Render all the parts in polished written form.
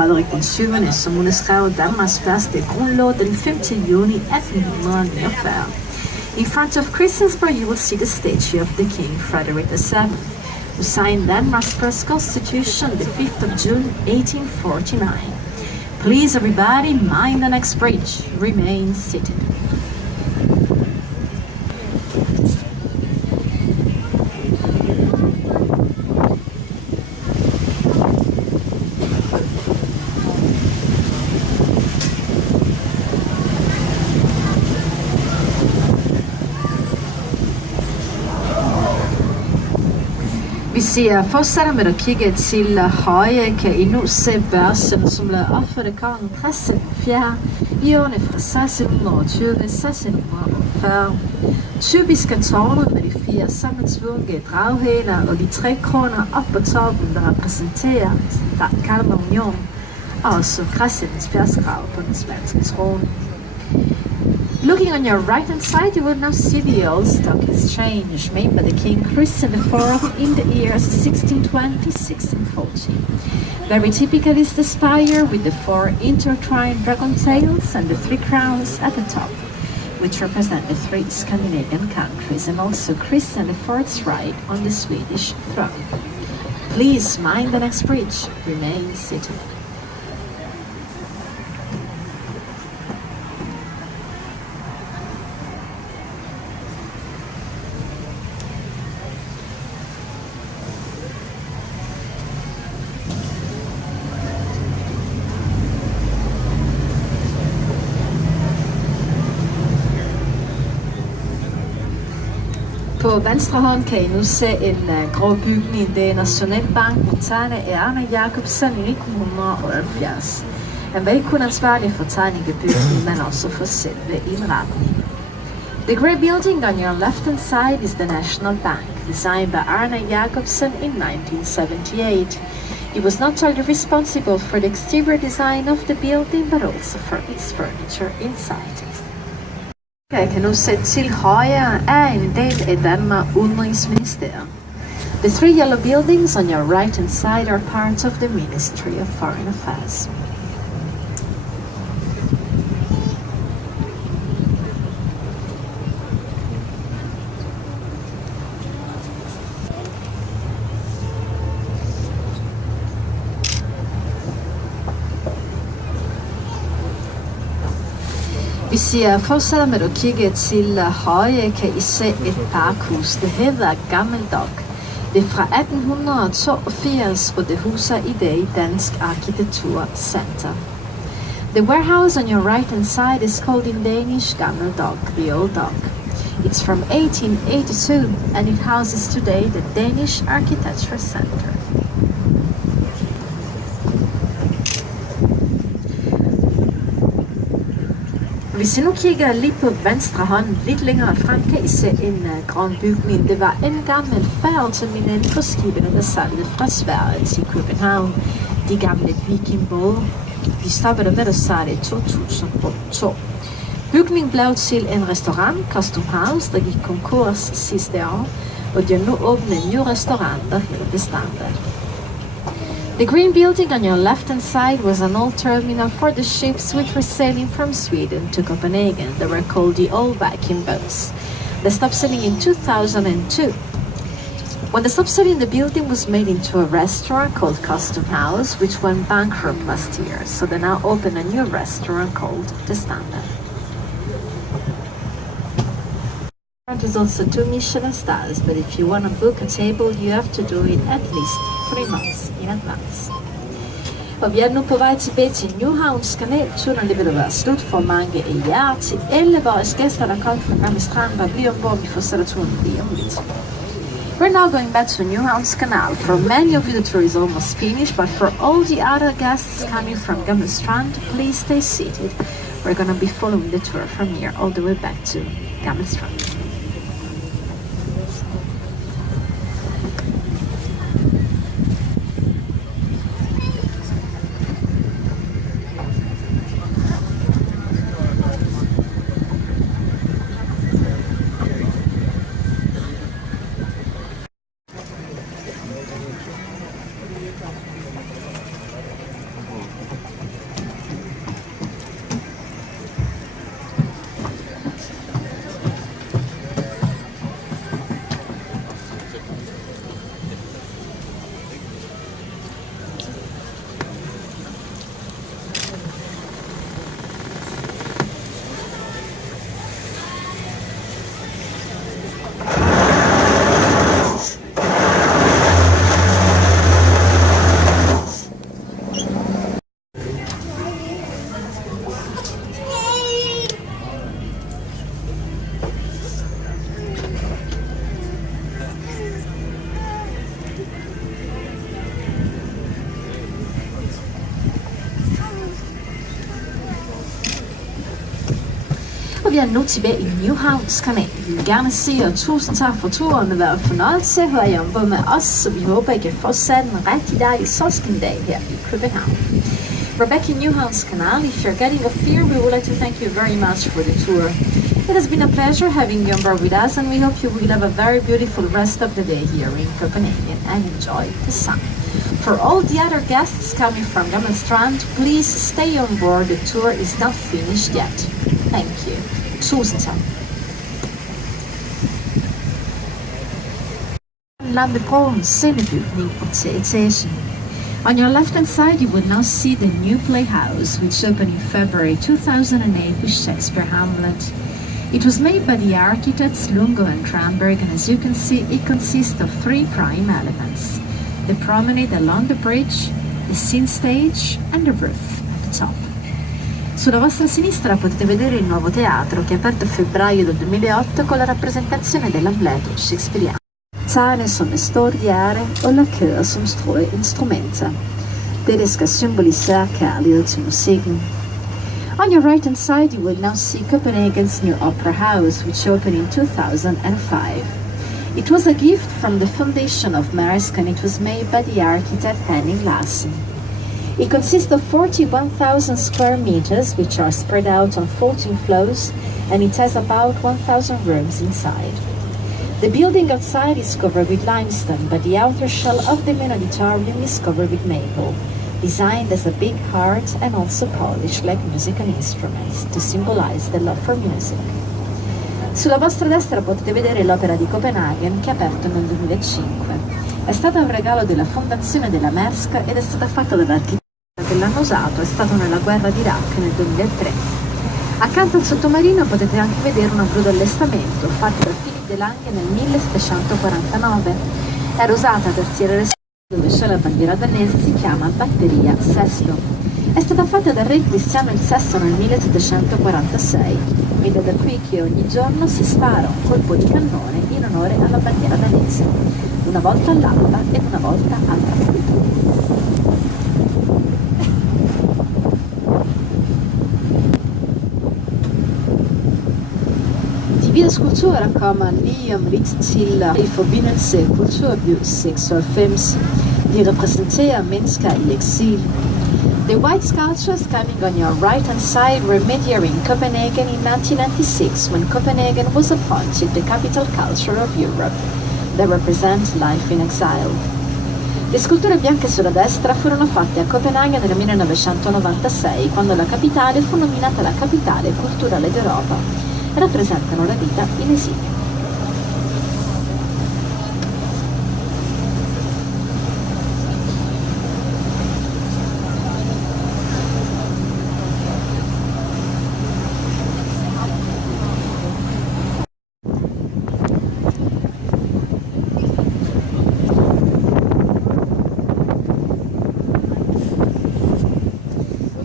Frederik den 7., som underskrev Danmarks første grundlov den 5. juni 1849. In front of Christiansborg, you will see the statue of the King Frederick VII, who signed Denmark's first constitution the 5th of June 1849. Please, everybody, mind the next bridge. Remain seated. Hvis I fortsætter med at kigge til højre, kan I nu se børsen, som blev opført kongen Christian 4. i årene fra 1620 til 1640. Typisk er tårnet med de 4 sammensvungne draghæler og de 3 kroner op på toppen, der repræsenterer Kalmarunion, og også Christians fjerdsgrav på den spanske trone. Looking on your right-hand side, you will now see the old stock exchange made by the King Christian IV in the years 1620-1640. Very typical is the spire with the 4 intertwined dragon tails and the 3 crowns at the top, which represent the 3 Scandinavian countries and also Christian IV's right on the Swedish throne. Please mind the next bridge. Remain seated. På venstre hånd kan I nu se en grå bygning. Det er Nationalbanken, tegnet af Arne Jacobsen i 1970. Han var ikke kun ansvarlig for tegning af bygningen, men også for selve indretningen. The grey building on your left-hand side is the National Bank, designed by Arne Jacobsen in 1978. He was not only responsible for the exterior design of the building, but also for its furniture inside. Jeg kan nu sætte til højre er en del af Danmark Udenrigsministeriet. The 3 yellow buildings on your right hand side are part of the Ministry of Foreign Affairs. Hvis I fortsætter med at kigge til højre, kan I se et parkhus. Det hedder Gammel Dok. Det er fra 1882, og det huser i dag Dansk Arkitektur Center. The warehouse on your right-hand side is called in Danish Gammel Dok, the Old Dok. It's from 1882, and it houses today the Danish Architecture Center. Hvis I nu kigger lige på venstre hånd, lidt længere frem, kan I se en grøn bygning. Det var en gammel færgeterminal på skibene, der sejlede fra Sverige til København. De gamle vikingbåde, de stoppede med at sejle i 2002. Bygningen blev til en restaurant, Custom House, der gik konkurs sidste år, og de har nu åbnet en ny restaurant, der hedder Standard. The green building on your left-hand side was an old terminal for the ships which were sailing from Sweden to Copenhagen. They were called the old Viking boats. They stopped sailing in 2002. When they stopped sailing, the building was made into a restaurant called Custom House, which went bankrupt last year. So they now open a new restaurant called The Standard. There's also 2 Michelin stars, but if you want to book a table, you have to do it at least 3 months in advance. Og vi er nu på vej tilbage til Nyhavns kanal. Turen vil være slut for mange af jer. Til alle vores gæster, der kommer fra Gamle Strand, bare bliv ombord, vi fortsætter turen lige om lidt. We're now going back to Nyhavns Canal. For many of you, the tour is almost finished, but for all the other guests coming from Gamle Strand, please stay seated. We're going to be following the tour from here all the way back to Gamle Strand. Og vi er nu tilbage i Newhavns kanal. Vi vil gerne sige og tusind tak for turen. Det har været en fornøjelse at høre jer ombord med os, så vi håber, I kan fortsætte en rigtig dejlig solskindag her i København. Rebecca Newhound's canal, if you're getting off here, we would like to thank you very much for the tour. It has been a pleasure having you on board with us, and we hope you will have a very beautiful rest of the day here in Copenhagen and enjoy the sun. For all the other guests coming from Strand, please stay on board. The tour is not finished yet. Thank you. Tusind tak. Landebroens scenebygning op til etagen. On your left-hand side, you will now see the new playhouse, which opened in February 2008 with Shakespeare Hamlet. It was made by the architects Lungo and Kramberg, and as you can see, it consists of three prime elements: the promenade along the bridge, the scene stage, and the roof at the top. Sulla vostra sinistra potete vedere il nuovo teatro che è aperto a febbraio del 2008 con la rappresentazione dell'Amleto shakespeariano. Tagene som storiere og lakører som strøinstrumenter. Dette skal symbolisere kærlighed til musikken. On your right hand side, you will now see Copenhagen's new opera house, which opened in 2005. It was a gift from the foundation of Maersk, and it was made by the architect Henning Larsen. It consists of 41,000 square meters, which are spread out on 14 floors, and it has about 1,000 rooms inside. The building outside is covered with limestone, but the outer shell of the main auditorium is covered with maple, designed as a big heart and also polished like musical instruments to symbolize the love for music. Sulla vostra destra potete vedere l'Opera di Copenaghen che è aperto nel 2005. È stata un regalo della fondazione della Maersk ed è stata fatta dall'architetto che l'hanno usato, è stato nella guerra d'Iraq nel 2003. Accanto al sottomarino potete anche vedere una gru d'allestamento fatta da Philippe de Lange nel 1749. Era usata per tirare dove c'è la bandiera danese, si chiama batteria Sesto. È stata fatta dal re Cristiano VI nel 1746 ed è da qui che ogni giorno si spara un colpo di cannone in onore alla bandiera danese, una volta all'alba ed una volta al tramonto. De hvide skulpturer kommer lige om lidt til i forbindelse Kulturby 96. De repræsenterer mennesker i eksil. The white sculptures coming on your right hand side were made here in Copenhagen in 1996 when Copenhagen was appointed the capital culture of Europe. They represent life in exile. Le sculture bianche sulla destra furono fatte a Copenaghen nel 1996 quando la capitale fu nominata la capitale culturale d'Europa. Rappresentano la vita in esilio.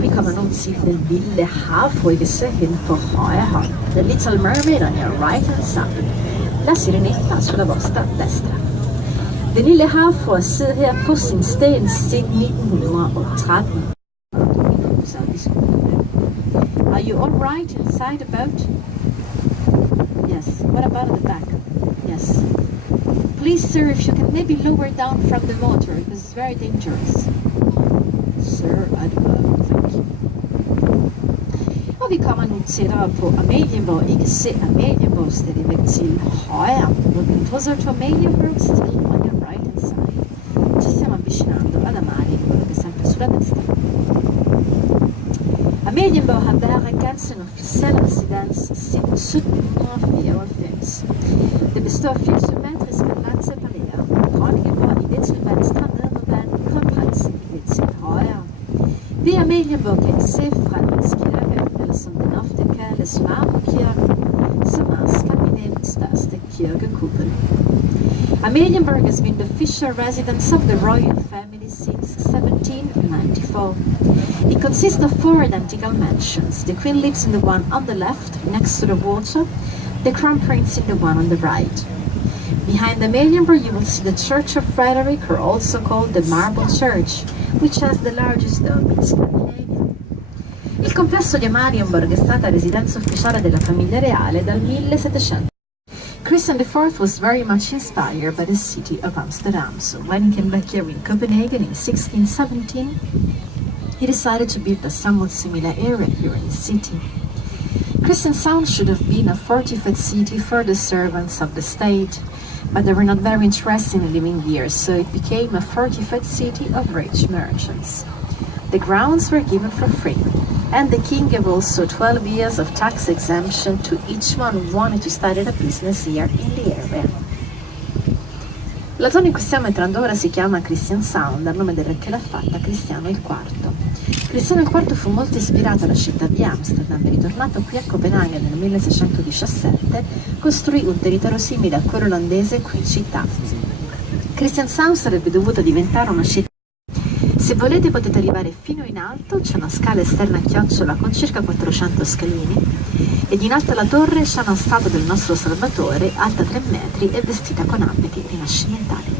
Vi kommer nu til den lille havfrue, vi ser hende på højre hånd. The Little Mermaid on your right hand side. La sirenetta sulla vostra destra. Den lille havfrue sidder her på sin sten siden 1913. Are you all right inside the boat? Yes. What about the back? Yes. Please, sir, if you can maybe lower down from the motor because it's very dangerous. Sir, at above. Thank you. Og vi kommer nu tættere på Amalienborg. I kan se Amalienborg stadigvæk til højre. Looking closer to Amalienborg, still on your right hand side. Ci stiamo avvicinando ad Amalienborg, che è sempre sulla destra. Amalienborg har været regentens officielle residens siden 1794. Det består af 4 symmetriske landsepalæer. Dronningeborg i lidt til venstre, ned mod vandet, kronprinsen i lidt til højre. Ved Amalienborg kan I se Frederiks kirke, eller som den ofte kaldes Marmorkirken, som er Skandinaviens største kirkekuppel. Amalienborg has been the official residence of the royal family since 1794. It consists of 4 identical mansions. The Queen lives in the one on the left, next to the water, the Crown Prince in the one on the right. Behind Amalienborg you will see the Church of Frederick, or also called the Marble Church, which has the largest dome in Scandinavia. Il complesso di Amalienborg è stata residenza ufficiale della famiglia reale dal 1700. Christian IV was very much inspired by the city of Amsterdam, so when he came back here in Copenhagen in 1617, he decided to build a somewhat similar area here in the city. Christiansand should have been a fortified city for the servants of the state, but they were not very interested in living here, so it became a fortified city of rich merchants. The grounds were given for free, and the king gave also 12 years of tax exemption to each one who wanted to start a business here in the area. La zona in cui stiamo entrando ora si chiama Christiansand, dal nome del re che l'ha fatta, Cristiano IV. Cristiano IV fu molto ispirato alla città di Amsterdam e ritornato qui a Copenaghen nel 1617 costruì un territorio simile a quello olandese qui in città. Christiansand sarebbe dovuta diventare una città. Se volete potete arrivare fino in alto, c'è una scala esterna a chiocciola con circa 400 scalini ed in alto alla torre c'è una statua del nostro Salvatore alta 3 metri e vestita con abiti rinascimentali.